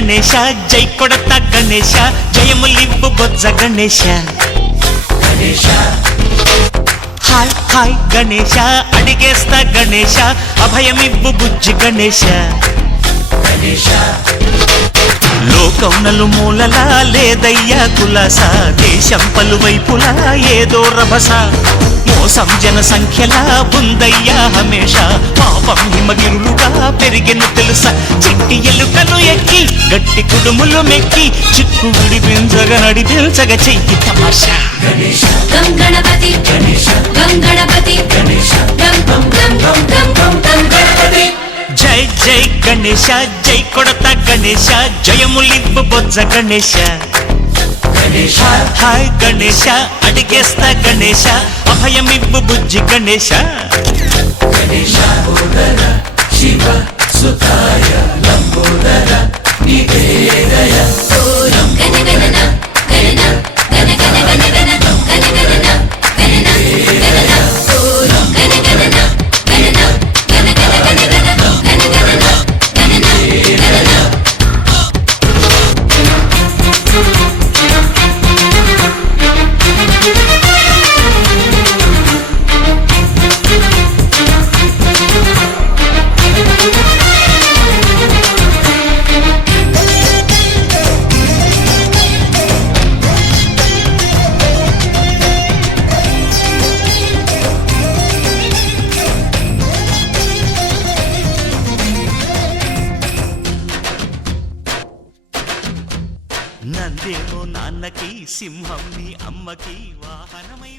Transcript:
గణేశ జై కొడత గణేశ జయములివ్వు బొజ్జ Ganesha hi hi Ganesha అడిగేస్తా Ganesha అభయమివ్వు బుజ్జి గణేశ లోకం నలుమూలలా లేదయ్యా కులాస దేశం పలువైపులా ఏదో రభస మోసం జన సంఖ్యలా ఉందయ్యా హమేష పాపం హిమగిరులుగా పెరిగెను తెలుసా చిట్టి ఎలుకలు ఎక్కి గట్టి కుడుములు మెక్కి చిక్కు విడిపించగ నడిపించగ చెయ్యి తమాషా గణపతి గణపతి జై జై గణేశ జై కొడత గణేశ జయములివ్వు బొజ్జ గణేశ హాయ్ గణేశ అడిగేస్తా గణేశ అభయమివ్వు బుజ్జి గణేశ శివ సుతాయ లంబోదర నివేదయ నందేమో నాన్నకి సింహం నీ అమ్మకి వాహనమై